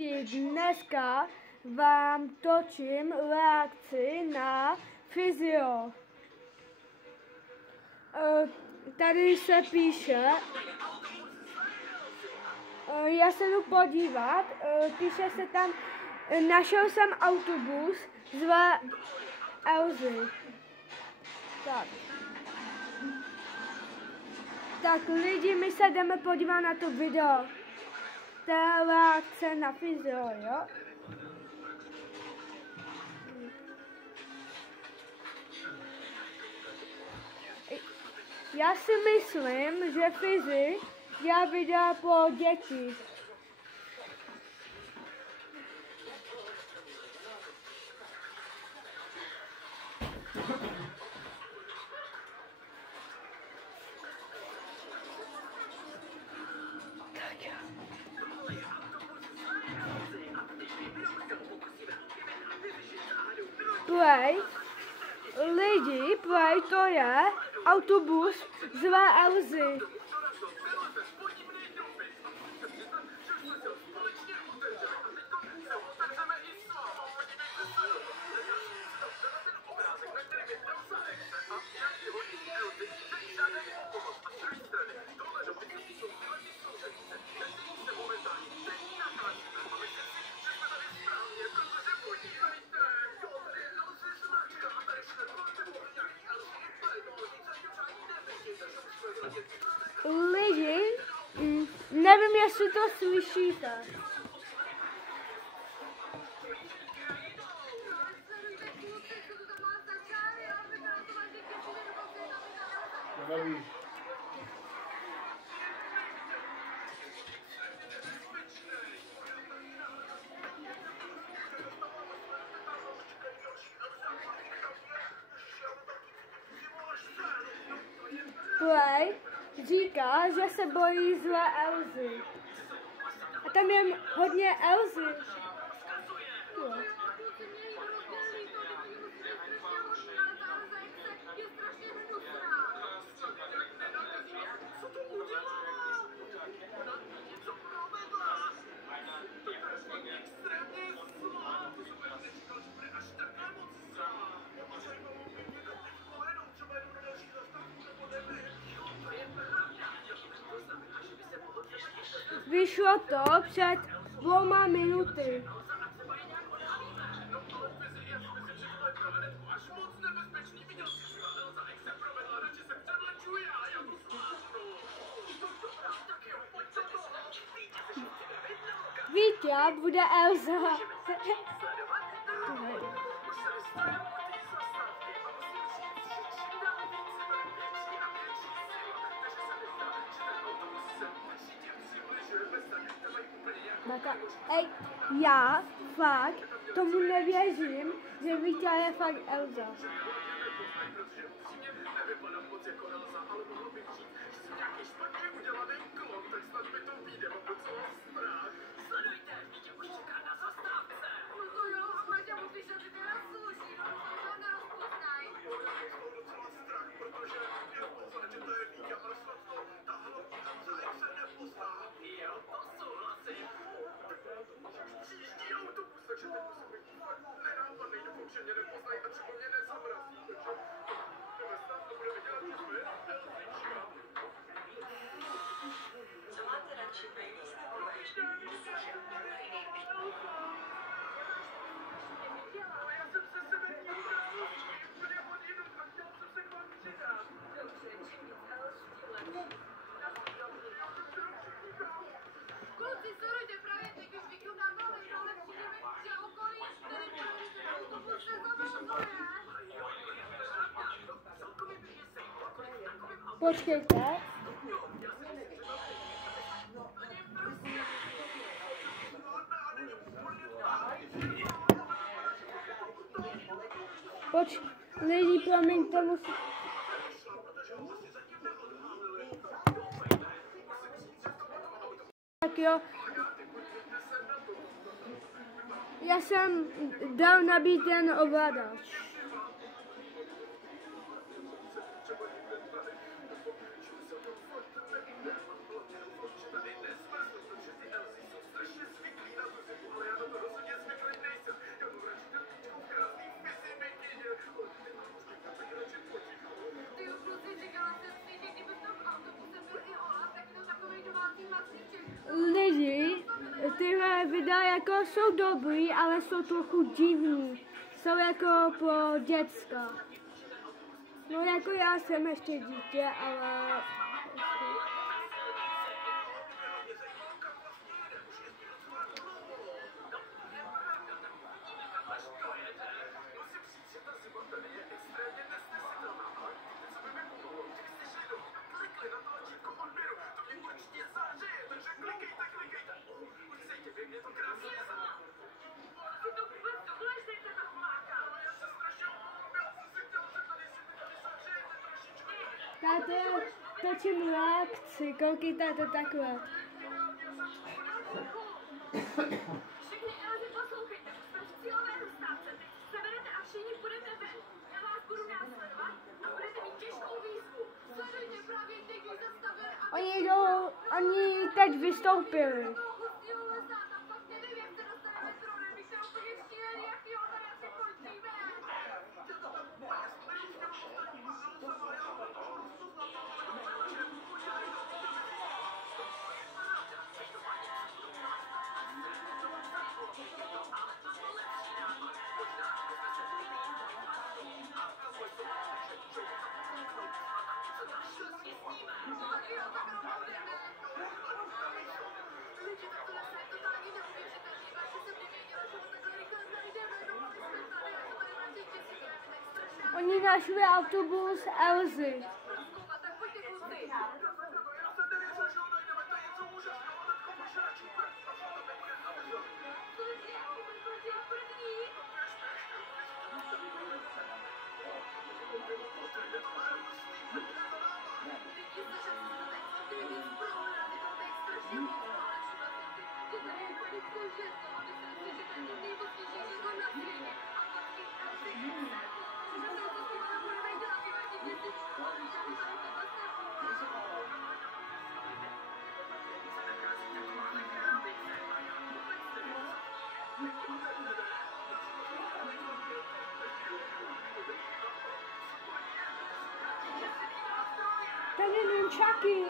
lidi, dneska vám točím reakci na Fyzio. Tady se píše, já se jdu podívat, píše se tam, našel jsem autobus zve Elzy. Tak lidi, my se jdeme podívat na to video. To je reakce na Fyzio, jo? Já si myslím, že Fyzi dělá videa pro děti. Play, lidi, play, to je autobus zve Elzy. Lidi, nevím, jestli to slyšíte. Play říká, že se bojí zlé Elzy. A tam je hodně Elzy. Vyšlo to před 2 minuty. Vítě bude Elza. Ej, já fakt tomu nevěřím, že Vítě je fakt Elza. Počkejte. Lidi, promiňte, musím... Tak jo. Já jsem dal nabít ten ovladač. tyhle videa jako jsou dobrý, ale jsou trochu divný. Jsou jako pro děcka. No jako já jsem ještě dítě, ale... Táto točím reakci, koukejte to takhle. Všechny Elzy poslouchejte, jsme v cílové zastávce, teď seberete a všichni půjdete ven. Já vás budu následovat a budete mít těžkou výzvu. Sledujte právě teď, když zastavili a... Oni teď vystoupili. hustýho lesa, tam fakt nevím, jak se dostaneme tronem, když se úplně šílený, jaký ho tady asi končíme. Oni našli autobus Elzy. Tak pojďte kluci. Tady nunčaky.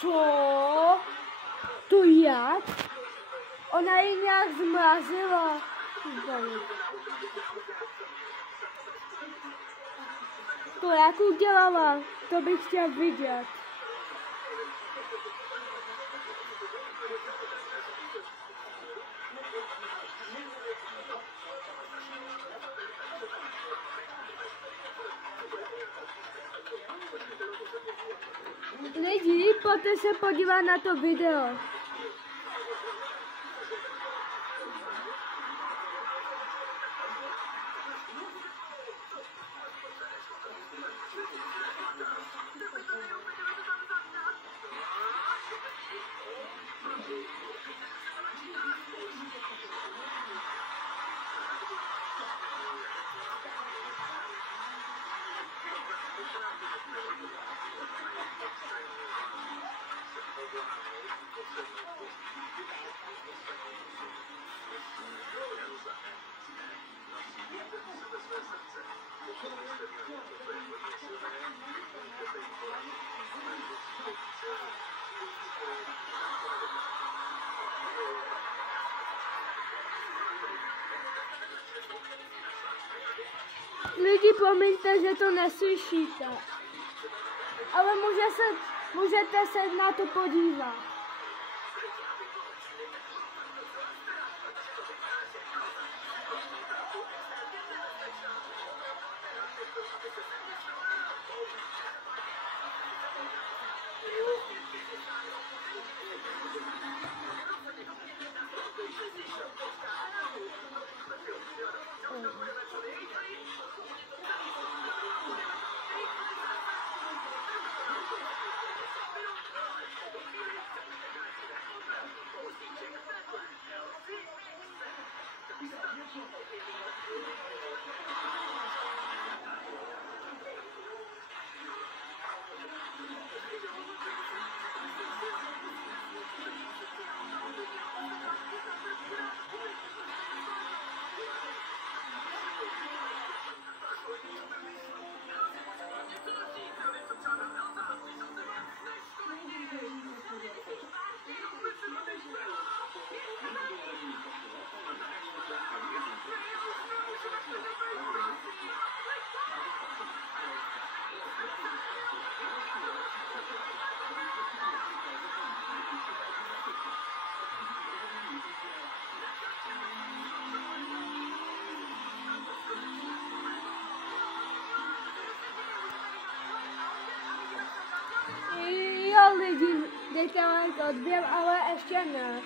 Co? To jak? Ona ji nějak zmrazila. To jak udělala? To bych chtěl vidět. Lidi, pojďte se podívat na to video. Lidi, promiňte, že to neslyšíte. Ale můžete se na to podívat. Jo lidi, dejte like, odběr, ale ještě ne.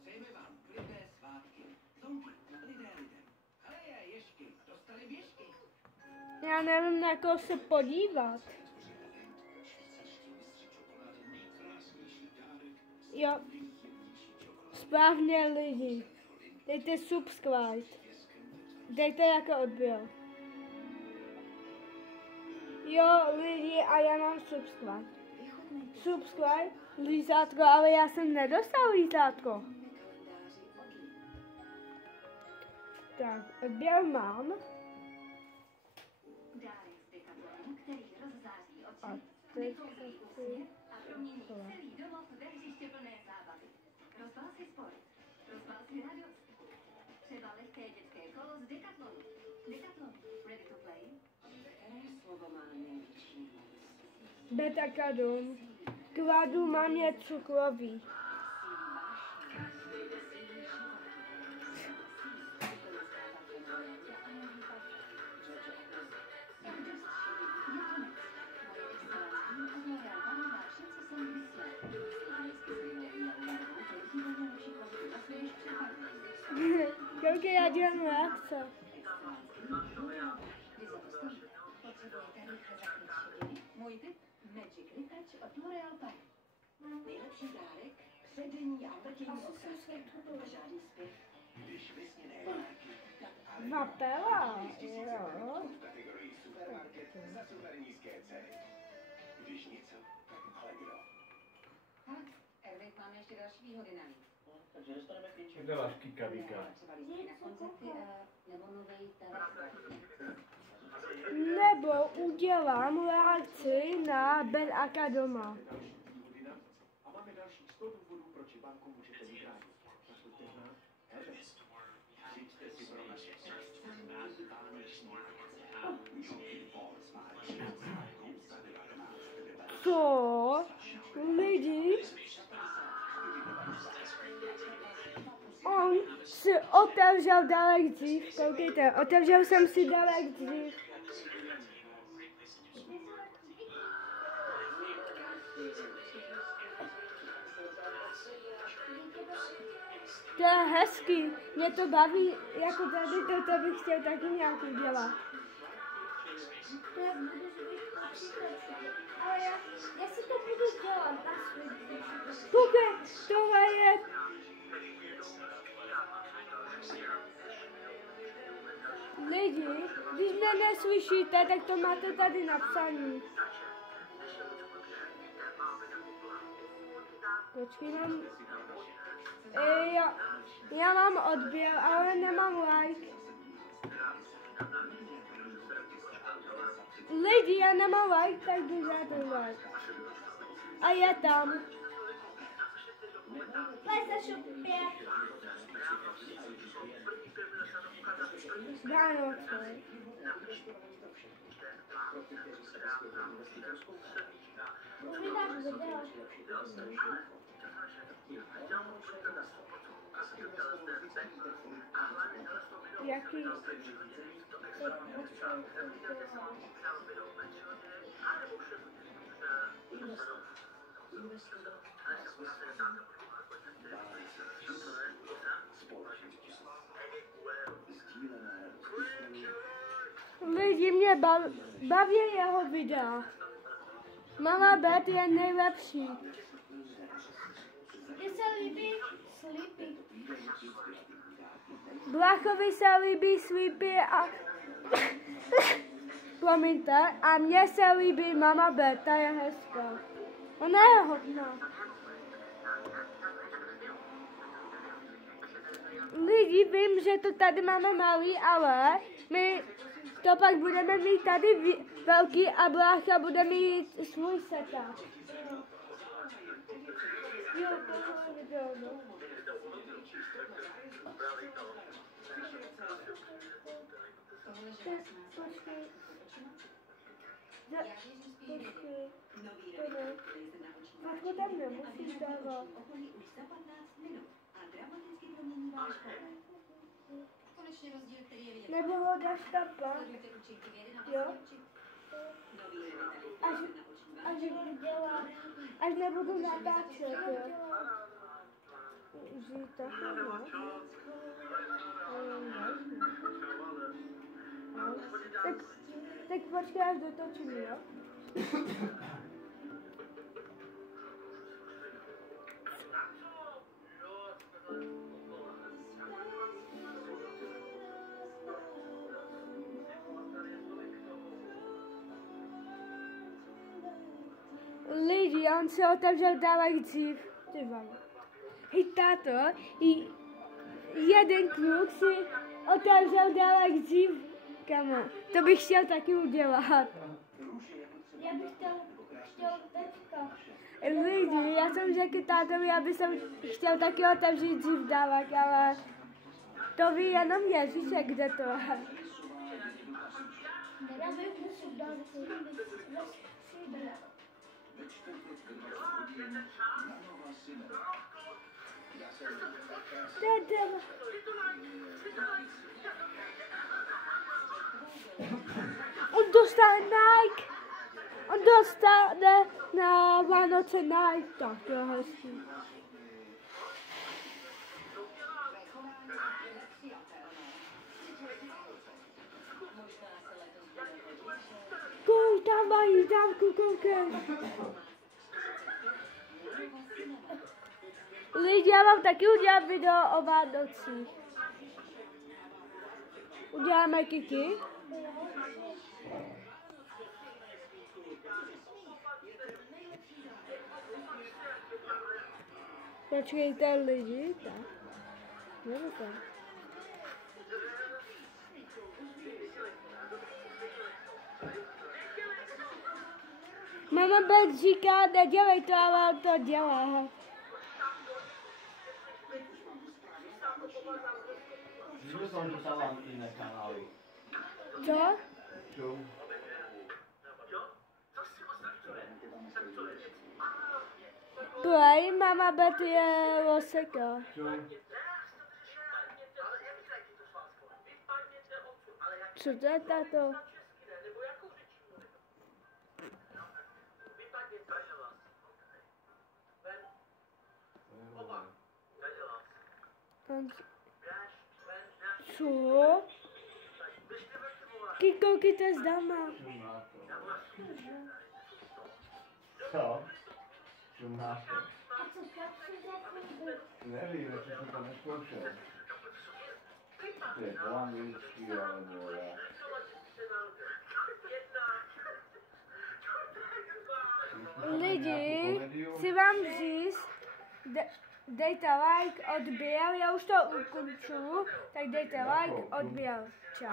Přejeme vám klidné svátky. Tomky, lidé lidem. Ale je ježky, dostali běžky. Já nevím, na koho se podívat. Jo. Správně lidi. Dejte subscribe. Dejte jako odběr. Jo lidi, a já mám subscribe. Subscribe, lízátko, ale já jsem nedostal lízátko. Tak, odběr mám. Dárek z Decathlonu, který rozzáří A oči, teď vytvoří úsměv a promění celý domov ve hřiště plné zábavy. Rozbal si sport, rozbal si radost. Třeba lehké dětské kolo z Decathlonu. Decathlon, ready to play? Které slovo má největší moc? Betacadon. Kladu mám je cukrový. Kolik já dělám reakce. Můj tip Magic Retouch od L'Oréal Paris. Nejlepší dárek, předení a vrtění okrasky. A žádný zpěv. Když vysněné dárky, tak ale... Vapela, jo. V kategorii supermarket za super nízké ceny. Když něco, tak Allegro. Ervik, máme ještě další výhody navíc. Takže dostaneme klíček. Kde máš kikavíka? Třeba lístky na koncerty nebo nový telefon. Nebo udělám reakci na Belaka doma. A máme dalších 100 důvodů, proč banku můžete vyhrát. Nakuďte z nás. Přijďte si pro naše extrémní vánoční Co? Lidi? On si otevřel dalek dřív. Koukejte, otevřel jsem si dalek dřív. To je hezký, mě to baví, jako tady to bych chtěl taky nějak udělat. Ale já si to budu dělat na svůj. Tohle je... Lidi, když mě neslyšíte, tak to máte tady napsaný. Počkej, mám... Já mám odběr, ale nemám like. Lidi, já nemám like, tak jdu dát like. A je tam. Vánoce. Jaký? Lidi mě baví jeho videa. Mama Bet je nejlepší. Mně se líbí Sleepy. Blachovi se líbí Sleepy a promiňte, a mně se líbí Mama Bet, ta je hezká. Ona je hodná. Lidi, vím, že to tady máme malý, ale my to pak budeme mít tady velký a Blácha bude mít svůj setup. Jo, tohle video, no. Počkej. Počkej. Matko, tam nemusíš dávat. Nebo ho dáš tapa. Jo? Až nebudu natáčet, jo? Užij takhle, no. Tak počkej, až dotočím, jo? Lidi, on se otevřel dávek dřív. Ty vole. Hej, táto, jeden kluk si otevřel dávek dřív. Kamo, to bych chtěl taky udělat. Já bych chtěl teďka. Lidi, já jsem řekl tátovi, aby jsem chtěl taky otevřít dřív dávek, ale to ví jenom Ježíšek, kde to je. Já bych musel dát On dostane Nike. On dostane na Vánoce Nike. Tak to je hezký. Tam mají dámku, koukej. Lidi, já vám taky udělám video o Vánocích. Uděláme, Kiki? Počkejte, lidi, tak. Nebo tak. Mama Bet říká, nedělej to, ale on to dělá. Že som dostala iné kanály. Co? Čo? Play, Mama Bet je loseka. Čo? Co to je tato? Co? Koukejte zdama. Co? Čumnáte? A co Nevím, jestli jsem to neskoušel. To je po anglicky, alebo já. Lidi, chci vám říct, dejte like, odběr, já už to ukončuju, tak dejte like, odběr, čau.